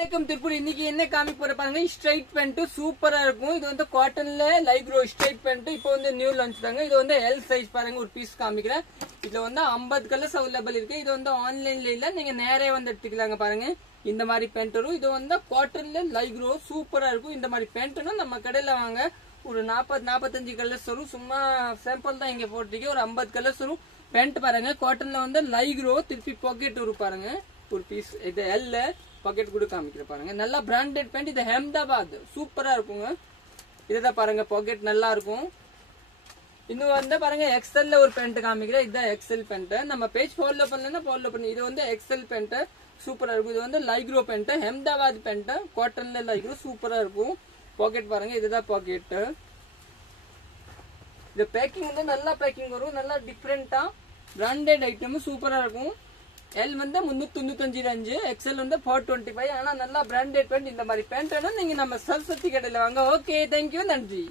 திருப்பூர் இன்னைக்கு என்ன காமி போற பாருங்க ஸ்ட்ரைட் பேண்ட் சூப்பரா இருக்கும் இது வந்து காட்டன்ல லைக்ரோ ஸ்ட்ரைட் பேண்ட் இப்போ வந்து நியூ லான்ச் தாங்க இது வந்து எல் சைஸ் பாருங்க ஒரு பீஸ் காமிக்கிறேன் இதுல வந்து 50 கலர்ஸ் அவைலபிள் இருக்கு இது வந்து ஆன்லைன்ல இல்ல நீங்க நேரே வந்து எடுத்துக்கலாங்க பாருங்க இந்த மாதிரி பேண்ட் வரும் இது வந்து காட்டன்ல லைக்ரோ சூப்பரா இருக்கும் இந்த மாதிரி பேண்ட்னா நம்ம கடையில வாங்க ஒரு 40-45 கலர்ஸ் வரும் சும்மா சாம்பிள் தான் இங்க போட்டிருக்கேன் ஒரு 50 கலர்ஸ் வரும் பேண்ட் பாருங்க காட்டன்ல வந்து லைக்ரோ திருப்பி பாக்கெட் வரும் பாருங்க ஒரு பீஸ் இது எல் பாக்கெட் கூட காமிக்கிற பாருங்க நல்லா பிராண்டட் பேண்ட் இது அஹமதாபாத் சூப்பரா இருக்குங்க இதுதான் பாருங்க பாக்கெட் நல்லா இருக்கும் இன்னும் வந்து பாருங்க எக்ஸ்எல்ல ஒரு பேண்ட் காமிக்கிறேன் இதுதான் எக்ஸ்எல் பேண்ட் நம்ம பேஜ் ஃபாலோ பண்ணலன்னா ஃபாலோ பண்ணி இது வந்து எக்ஸ்எல் பேண்ட் சூப்பரா இருக்கும் இது வந்து லைக்ரோ பேண்ட் அஹமதாபாத் பேண்ட் காட்டன்ல லைக்ரோ சூப்பரா இருக்கும் பாக்கெட் பாருங்க இதுதான் பாக்கெட் இந்த பேக்கிங் வந்து நல்லா பேக்கிங் வரும் நல்லா டிஃபரெண்டா பிராண்டட் ஐட்டம் சூப்பரா இருக்கும் எல் வந்து 395 ரேஞ்சு எக்ஸ்எல் வந்து 425 ஆனா நல்லா பிராண்டட் பேண்ட் இந்த மாதிரி பேண்ட் வேணும் நீங்க நம்ம சரஸ்வதி கடையில வாங்க ஓகே தேங்க்யூ நன்றி